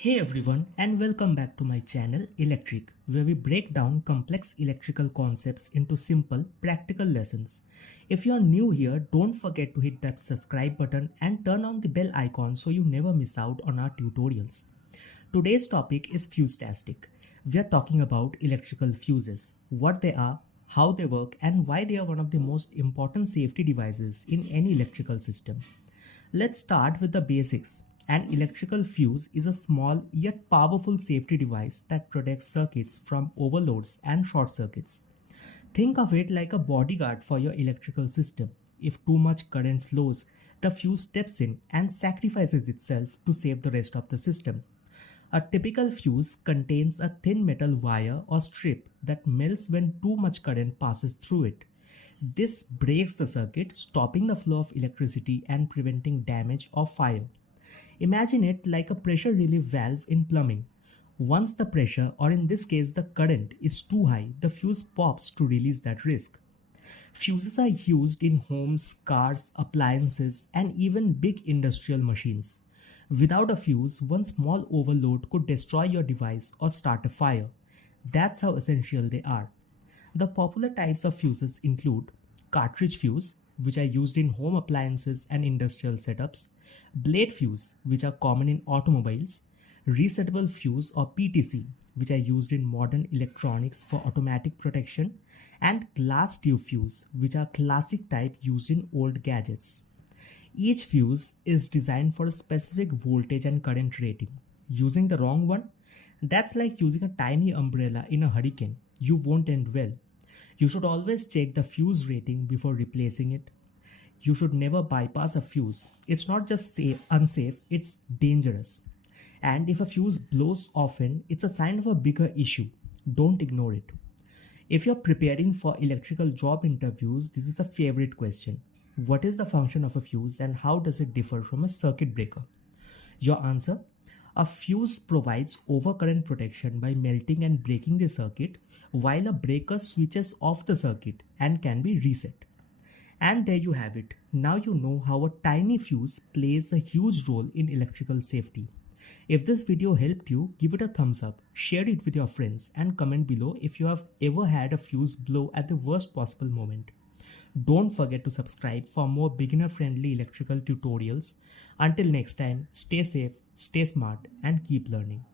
Hey everyone, and welcome back to my channel Electrick, where we break down complex electrical concepts into simple, practical lessons. If you are new here, don't forget to hit that subscribe button and turn on the bell icon so you never miss out on our tutorials. Today's topic is fuse-tastic. We are talking about electrical fuses, what they are, how they work, and why they are one of the most important safety devices in any electrical system. Let's start with the basics. An electrical fuse is a small yet powerful safety device that protects circuits from overloads and short circuits. Think of it like a bodyguard for your electrical system. If too much current flows, the fuse steps in and sacrifices itself to save the rest of the system. A typical fuse contains a thin metal wire or strip that melts when too much current passes through it. This breaks the circuit, stopping the flow of electricity and preventing damage or fire. Imagine it like a pressure relief valve in plumbing. Once the pressure, or in this case the current, is too high, the fuse pops to release that risk. Fuses are used in homes, cars, appliances, and even big industrial machines. Without a fuse, one small overload could destroy your device or start a fire. That's how essential they are. The popular types of fuses include cartridge fuse, which are used in home appliances and industrial setups, blade fuse, which are common in automobiles, resettable fuse or PTC, which are used in modern electronics for automatic protection, and glass tube fuse, which are classic type used in old gadgets. Each fuse is designed for a specific voltage and current rating. Using the wrong one, that's like using a tiny umbrella in a hurricane. You won't end well. You should always check the fuse rating before replacing it. You should never bypass a fuse. It's not just unsafe, it's dangerous. And if a fuse blows often, it's a sign of a bigger issue. Don't ignore it. If you're preparing for electrical job interviews, this is a favorite question. What is the function of a fuse and how does it differ from a circuit breaker? Your answer? A fuse provides overcurrent protection by melting and breaking the circuit, while a breaker switches off the circuit and can be reset. And there you have it. Now you know how a tiny fuse plays a huge role in electrical safety. If this video helped you, give it a thumbs up, share it with your friends, and comment below if you have ever had a fuse blow at the worst possible moment. Don't forget to subscribe for more beginner-friendly electrical tutorials. Until next time, stay safe, stay smart, and keep learning.